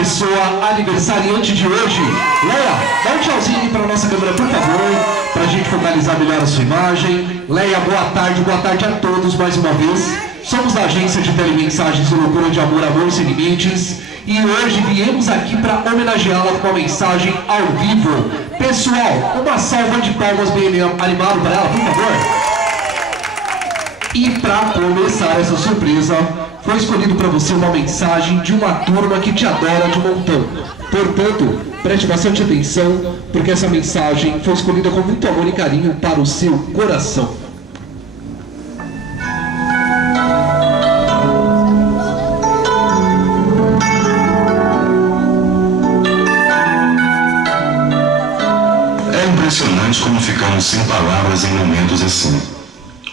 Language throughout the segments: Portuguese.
pessoa aniversariante de hoje. Leia, dá um tchauzinho aí para nossa câmera, por favor, para a gente focalizar melhor a sua imagem. Leia, boa tarde a todos mais uma vez. Somos da agência de telemensagens do Loucura de Amor, Amor Sem Limites. E hoje viemos aqui para homenageá-la com uma mensagem ao vivo. Pessoal, uma salva de palmas bem animado para ela, por favor. E para começar essa surpresa, foi escolhido para você uma mensagem de uma turma que te adora de montão. Portanto, preste bastante atenção, porque essa mensagem foi escolhida com muito amor e carinho para o seu coração. É impressionante como ficamos sem palavras em momentos assim.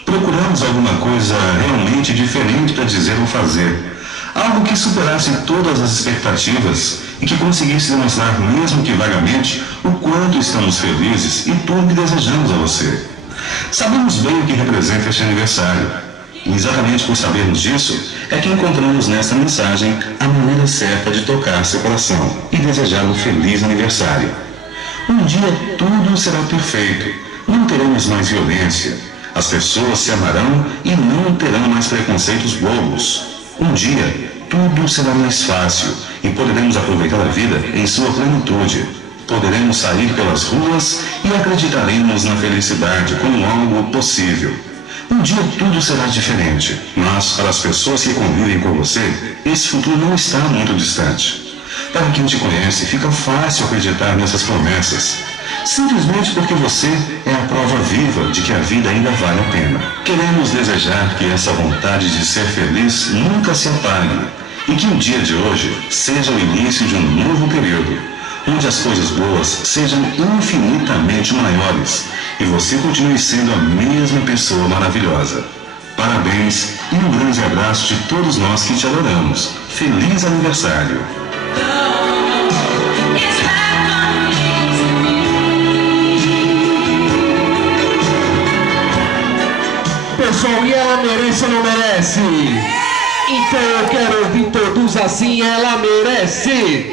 Procuramos alguma coisa realmente diferente para dizer ou fazer. Algo que superasse todas as expectativas e que conseguisse demonstrar, mesmo que vagamente, o quanto estamos felizes e tudo que desejamos a você. Sabemos bem o que representa este aniversário. E exatamente por sabermos disso, é que encontramos nesta mensagem a maneira certa de tocar seu coração e desejar um feliz aniversário. Um dia tudo será perfeito. Não teremos mais violência. As pessoas se amarão e não terão mais preconceitos bobos. Um dia, tudo será mais fácil e poderemos aproveitar a vida em sua plenitude. Poderemos sair pelas ruas e acreditaremos na felicidade como algo possível. Um dia tudo será diferente, mas para as pessoas que convivem com você, esse futuro não está muito distante. Para quem te conhece, fica fácil acreditar nessas promessas. Simplesmente porque você é a prova viva de que a vida ainda vale a pena. Queremos desejar que essa vontade de ser feliz nunca se apague e que o dia de hoje seja o início de um novo período, onde as coisas boas sejam infinitamente maiores e você continue sendo a mesma pessoa maravilhosa. Parabéns e um grande abraço de todos nós que te adoramos. Feliz aniversário! Pessoal, e ela merece ou não merece? Então eu quero ouvir todos assim, ela merece!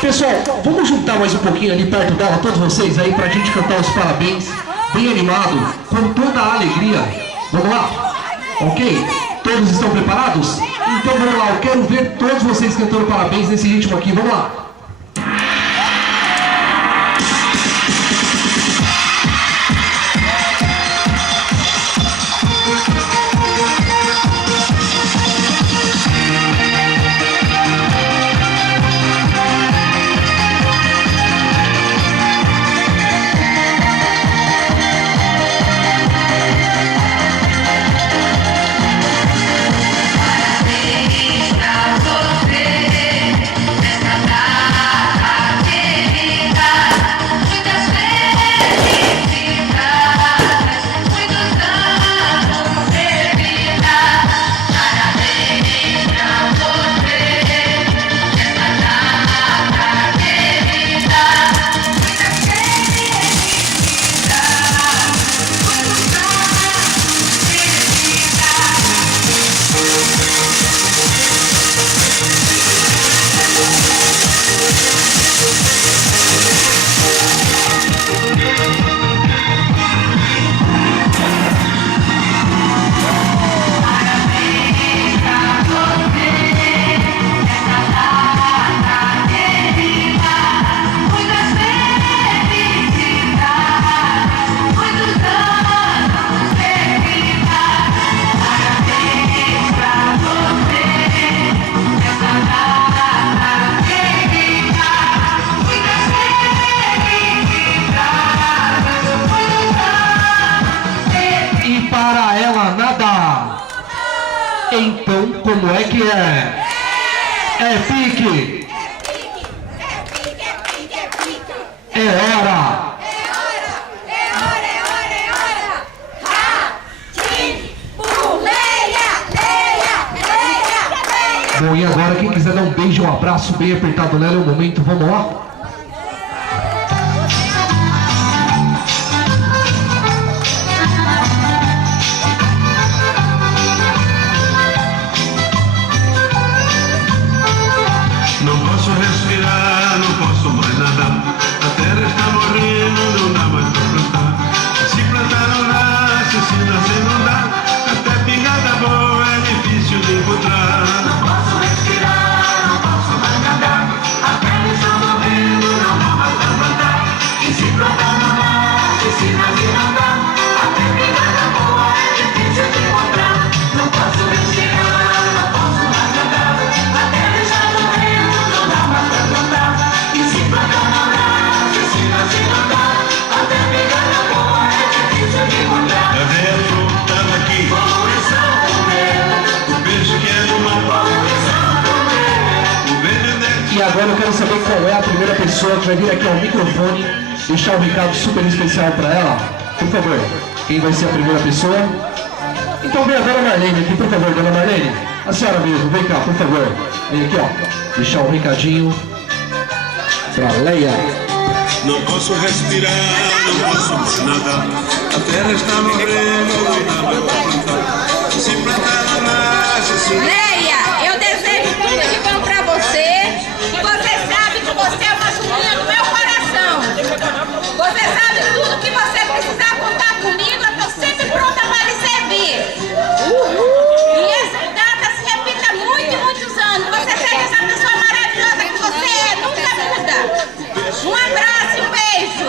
Pessoal, vamos juntar mais um pouquinho ali perto dela, todos vocês aí, pra gente cantar os parabéns, bem animado, com toda a alegria. Vamos lá? Ok? Todos estão preparados? Então vamos lá, eu quero ver todos vocês cantando parabéns nesse ritmo aqui, vamos lá. Então, como é que é? É pique! É hora! Bom, e agora quem quiser dar um beijo, um abraço bem apertado nela, é o momento, vamos lá? posso respirar, não posso mais nadar. A terra está morrendo, não dá mais pra plantar. Se plantar não nasce, se nascer não dá. Até pingada boa é difícil de encontrar. Não posso respirar, não posso mais nadar. A terra está morrendo, não dá mais pra plantar. E se plantar não nasce, se nascer não dá. Até pingada boa é difícil de encontrar. Não posso respirar, não posso mais nadar. A terra está morrendo, não dá mais pra plantar. E se plantar não nasce, se nascer não dá. Até pingada boa é difícil de encontrar. A veia tava aqui, Poluição comeu, o peixe que é do mar, poluição comeu. o verde E agora eu quero saber qual é a primeira pessoa que vai vir aqui ao microfone deixar um recado super especial para ela. Por favor, quem vai ser a primeira pessoa? Então vem a Dona Marlene aqui, por favor, Dona Marlene. A senhora mesmo, vem cá, por favor. Vem aqui, ó. Deixar um recadinho para Leia. Não posso respirar, não posso mais nadar. A terra está morrendo, não dá mais pra plantar. Se plantar não nasce, se Leia, eu desejo tudo de bom pra você. E você sabe que você é uma sobrinha do meu coração. Você sabe tudo que você precisar contar comigo, eu tô sempre pronta para lhe servir. E essa data se repita muitos anos. Você seja essa pessoa maravilhosa que você é, nunca muda. Um abraço e um beijo.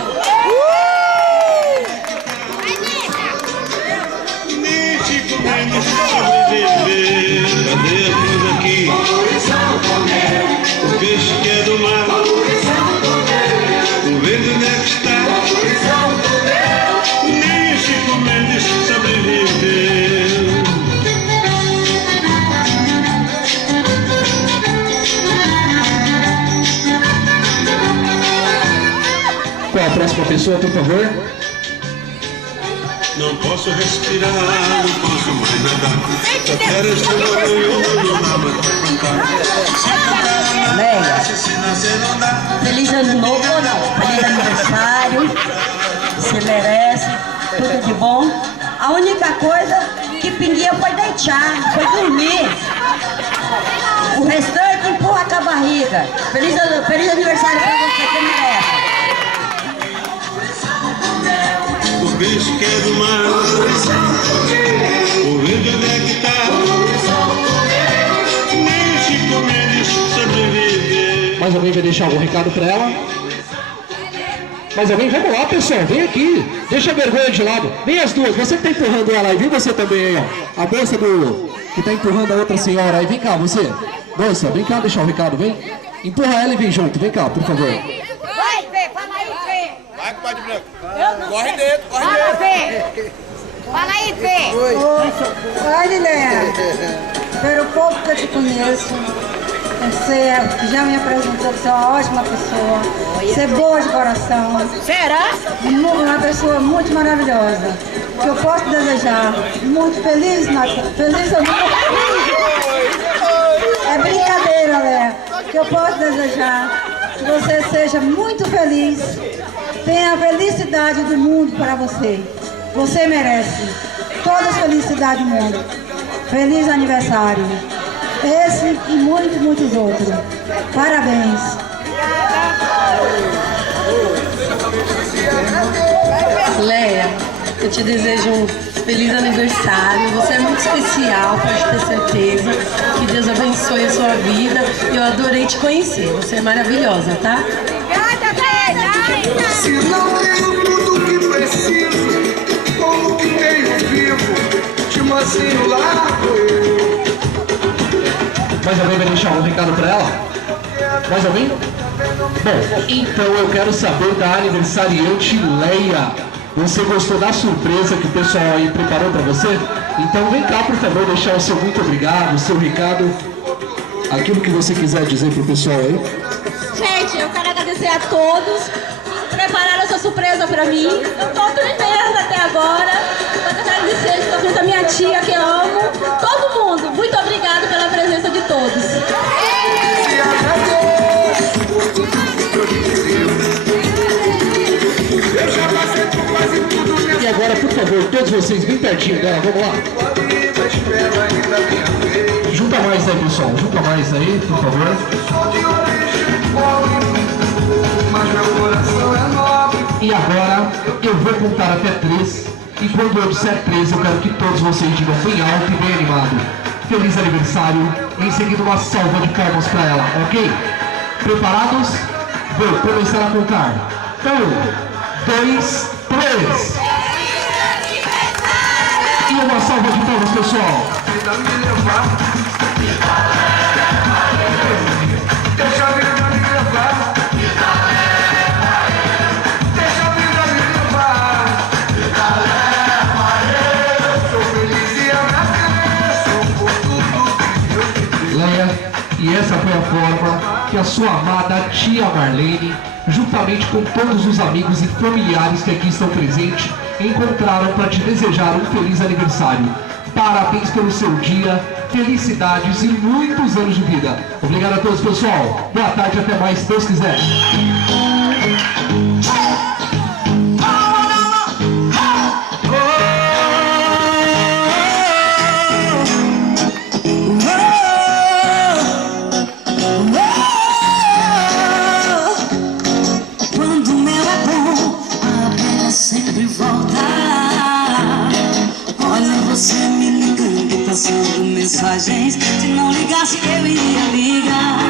nem Chico Mendes sobreviver. Cadê a cruz aqui? Poluição comeu, O peixe que é do mar, poluição comeu, o verde onde é que está? poluição comeu. Nem Chico Mendes sobreviveu. Qual a próxima pessoa, por favor? Não posso respirar, não posso mais nadar. A terra está morrendo, não dá mais pra plantar. Se plantar não Leia. nasce, se nascer não dá. Feliz ano novo ou não? Feliz aniversário. Você merece. Tudo de bom. A única coisa que Pinguinha foi deitar, foi dormir. O restante empurra com a barriga. Feliz aniversário pra você, você merece. O peixe que é do mar, o verde onde é que está? Nem Chico Mendes sobreviveu. Mais alguém vai deixar algum recado para ela? Mais alguém? Vamos lá, pessoal, vem aqui. Deixa a vergonha de lado. Vem as duas, você que tá empurrando ela aí, vem você também aí, ó. A moça do que tá empurrando a outra senhora aí, vem cá, você. Moça, vem cá deixar o recado, vem. Empurra ela e vem junto, vem cá, por favor. Vai, Fê, fala aí, Fê. Vai, compadre Branco. Corre dentro, fala, Fê. Fala aí, Fê. Olha, Leia, pelo pouco que eu te conheço, você já me apresentou que você é uma ótima pessoa, você é boa de coração, Será? uma pessoa muito maravilhosa, que eu posso desejar, muito feliz, feliz ano novo. É brincadeira, Leia, que eu posso desejar que você seja muito feliz, tenha a felicidade do mundo para você. Você merece toda a felicidade do mundo. Feliz aniversário. Esse e muitos outros. Parabéns. Leia, eu te desejo um feliz aniversário. Você é muito especial, pode ter certeza. Que Deus abençoe a sua vida. Eu adorei te conhecer. Você é maravilhosa, tá? Se não tenho tudo que preciso, como que tenho vivo? De mansinho largo eu. Mais alguém vai deixar algum recado para ela? Mais alguém? Bom, então eu quero saber da aniversariante Leia. Você gostou da surpresa que o pessoal aí preparou para você? Então vem cá, por favor, deixar o seu muito obrigado, o seu recado, aquilo que você quiser dizer pro pessoal aí. Gente, eu quero agradecer a todos que prepararam essa surpresa pra mim. Eu tô tremendo até agora. Eu quero agradecer, estou frente à minha tia que eu amo. Todo mundo, muito obrigada pela presença de todos. Eu já passei por quase tudo nessa E agora, por favor, todos vocês bem pertinho dela, vamos lá. vida, espero ainda minha vez. Junta mais aí, pessoal, junta mais aí, por favor. Sou de origem Eu vou contar até 3. E quando eu disser 3, eu quero que todos vocês digam bem alto e bem animado: feliz aniversário. Em seguida, uma salva de palmas para ela, ok? Preparados? Vou começar a contar. 1, 2, 3. E uma salva de palmas, pessoal. Vida me levar. Deixa a vida me levar. Deixa a vida me levar. Eu sou feliz e agradeço por tudo que eu te dei. Leia, e essa foi a forma que a sua amada tia Marlene, juntamente com todos os amigos e familiares que aqui estão presentes, encontraram para te desejar um feliz aniversário. Parabéns pelo seu dia, felicidades e muitos anos de vida. Obrigado a todos, pessoal. Boa tarde, até mais, se Deus quiser. Quando o meu é bom, a pena sempre volta. Olha você me ligando, passando mensagens. Se não ligasse eu iria ligar.